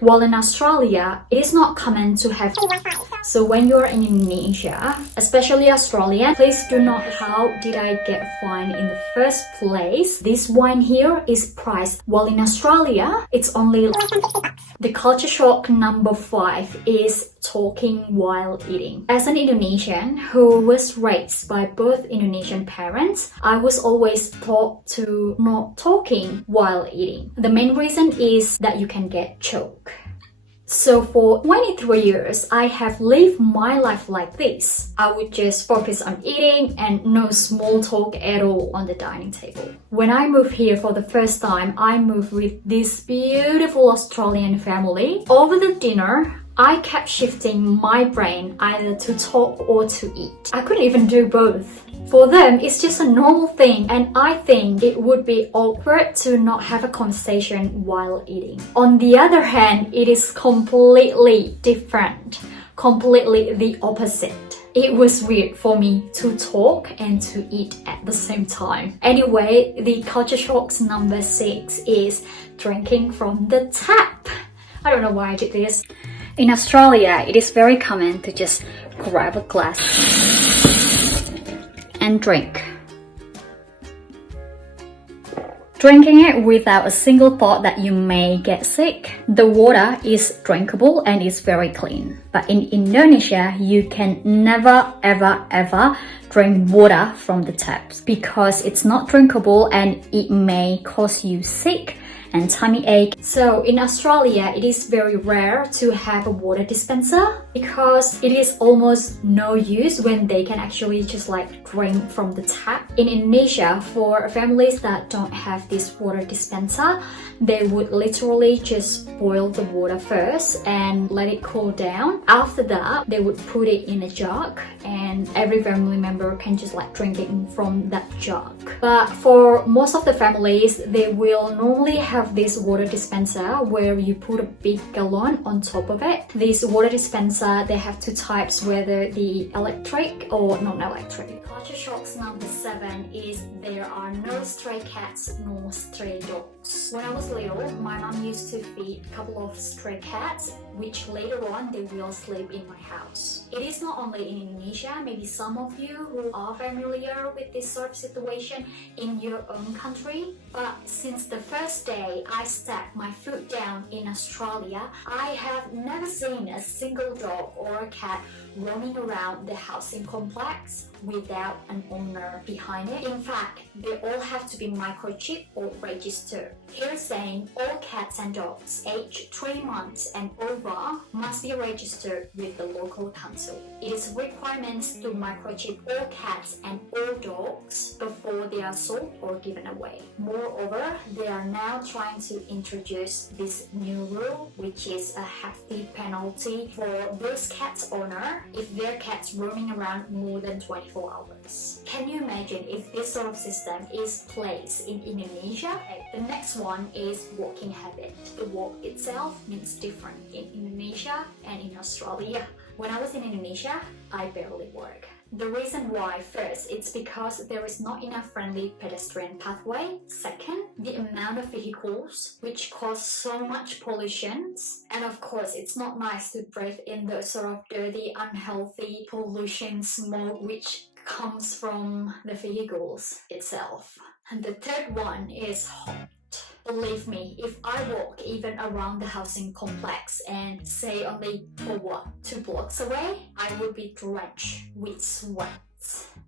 While in Australia, it is not common to have. So when you're in Indonesia, especially Australian, please do not how did I get fined in the first place. This wine here is priced, while in Australia, it's only. The culture shock number 5 is talking while eating. As an Indonesian who was raised by both Indonesian parents, I was always taught to not talking while eating. The main reason is that you can get choked. So for 23 years, I have lived my life like this. I would just focus on eating and no small talk at all on the dining table. When I moved here for the first time, I moved with this beautiful Australian family. Over the dinner, I kept shifting my brain either to talk or to eat. I couldn't even do both. For them, it's just a normal thing, and I think it would be awkward to not have a conversation while eating. On the other hand, it is completely different, completely the opposite. It was weird for me to talk and to eat at the same time. Anyway, the culture shocks number 6 is drinking from the tap. I don't know why I did this. In Australia, it is very common to just grab a glass and drink. Drinking it without a single thought that you may get sick. The water is drinkable and is very clean. But in Indonesia, you can never ever drink water from the taps because it's not drinkable and it may cause you sick and tummy ache. So in Australia, it is very rare to have a water dispenser because it is almost no use when they can actually just like drink from the tap. In Indonesia, for families that don't have this water dispenser, they would literally just boil the water first and let it cool down. After that, they would put it in a jug and every family member can just like drink it from that jug. But for most of the families, they will normally have this water dispenser where you put a big gallon on top of it. This water dispenser, they have 2 types, whether the electric or non-electric. Culture shocks number 7 is there are no stray cats nor stray dogs. When I was little, my mom used to feed a couple of stray cats, which later on they will sleep in my house. It is not only in Indonesia, maybe some of you who are familiar with this sort of situation in your own country. But since the first day I stepped my foot down in Australia, I have never seen a single dog or a cat roaming around the housing complex without an owner behind it. In fact, they all have to be microchipped or registered. Here saying all cats and dogs aged 3 months and over must be registered with the local council. It is requirements to microchip all cats and all dogs before they are sold or given away. Moreover, they are now trying to introduce this new rule, which is a hefty penalty for those cats' owner if their cat's roaming around more than 24 hours. Can you imagine if this sort of system is placed in Indonesia? The next one is walking habit. The walk itself means different in Indonesia and in Australia. When I was in Indonesia, I barely walk. The reason why, first, it's because there is not enough friendly pedestrian pathway. Second, the amount of vehicles, which cause so much pollution. And of course, it's not nice to breathe in the sort of dirty, unhealthy pollution smoke which comes from the vehicles itself. And the third one is hot. Believe me, if I walk even around the housing complex and say only for 2 blocks away, I would be drenched with sweat.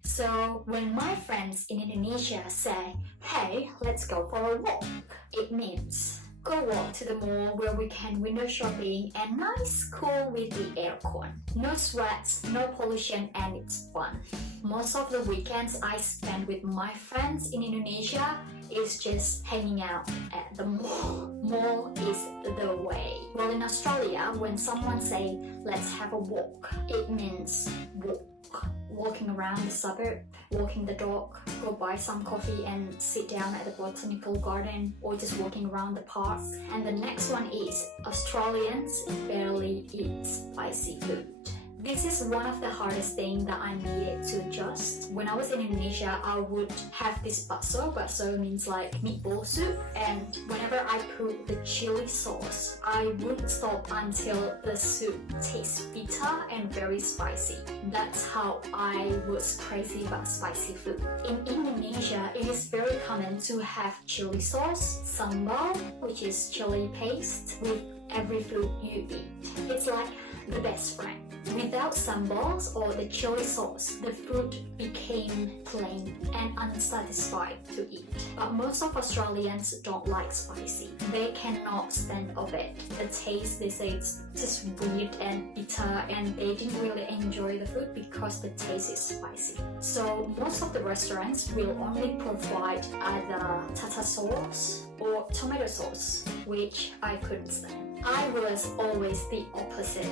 So when my friends in Indonesia say, hey, let's go for a walk, it means go walk to the mall where we can window shopping and nice cool with the aircon. No sweats, no pollution, and it's fun. Most of the weekends I spend with my friends in Indonesia is just hanging out at the mall. Mall is the way. Well, in Australia, when someone say, let's have a walk, it means walk. Walking around the suburb, walking the dog, go buy some coffee and sit down at the botanical garden, or just walking around the park. And the next one is Australians barely eat spicy food. This is one of the hardest things that I needed to adjust. When I was in Indonesia, I would have this bakso. Bakso means like meatball soup, and whenever I put the chili sauce, I wouldn't stop until the soup tastes bitter and very spicy. That's how I was crazy about spicy food. In Indonesia, it is very common to have chili sauce, sambal, which is chili paste, with every food you eat. It's like the best friend. Without sambals or the chili sauce, the food became plain and unsatisfying to eat. But most of Australians don't like spicy. They cannot stand of it. The taste, they say it's just weird and bitter, and they didn't really enjoy the food because the taste is spicy. So most of the restaurants will only provide either tartar sauce or tomato sauce, which I couldn't stand. I was always the opposite.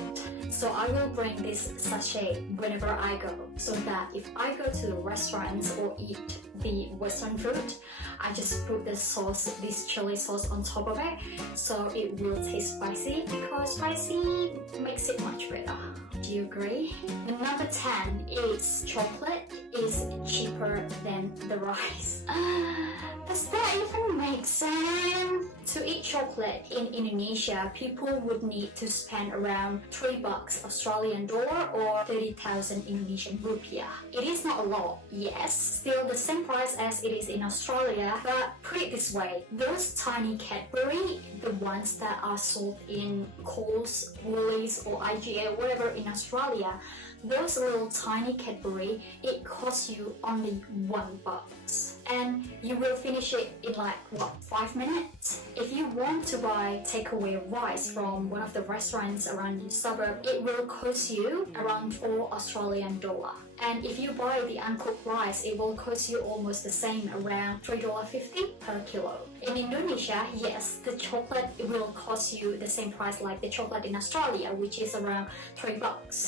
So I will bring this sachet whenever I go, so that if I go to the restaurants or eat the Western food, I just put the sauce, this chili sauce on top of it, so it will taste spicy, because spicy makes it much better. Do you agree? The number 10 is chocolate is cheaper than the rice. Does that even make sense? To eat chocolate in Indonesia, people would need to spend around $3 Australian dollar or 30,000 Indonesian rupiah. It is not a lot, yes, still the same price as it is in Australia, but put it this way, those tiny Cadbury, the ones that are sold in Coles, Woolies or IGA or whatever in Australia, those little tiny Cadbury, it costs you only $1. And you will finish it in like, what, 5 minutes? If you want to buy takeaway rice from one of the restaurants around the suburb, it will cost you around 4 Australian dollar. And if you buy the uncooked rice, it will cost you almost the same, around $3.50 per kilo. In Indonesia, yes, the chocolate will cost you the same price like the chocolate in Australia, which is around $3.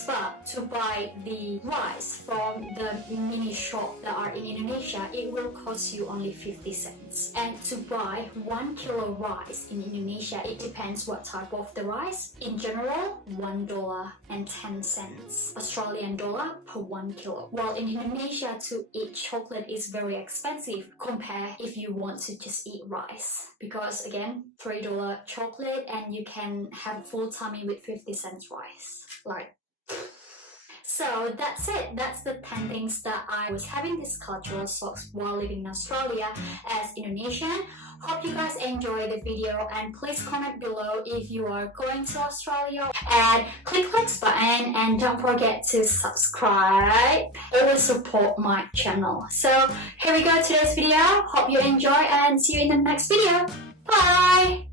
But to buy the rice from the mini shop that are in Indonesia, it will cost you only 50 cents. And to buy 1 kilo rice in Indonesia, it depends what type of the rice. In general, $1.10 Australian dollar per 1 kilo. While in Indonesia, to eat chocolate is very expensive compared if you want to just eat rice. Because again, $3 chocolate and you can have full tummy with 50 cents rice. Like, so that's it. That's the 10 things that I was having this cultural shocks while living in Australia as Indonesian. Hope you guys enjoy the video, and please comment below if you are going to Australia, and click the button and don't forget to subscribe. It will support my channel. So here we go, today's video. Hope you enjoy and see you in the next video. Bye!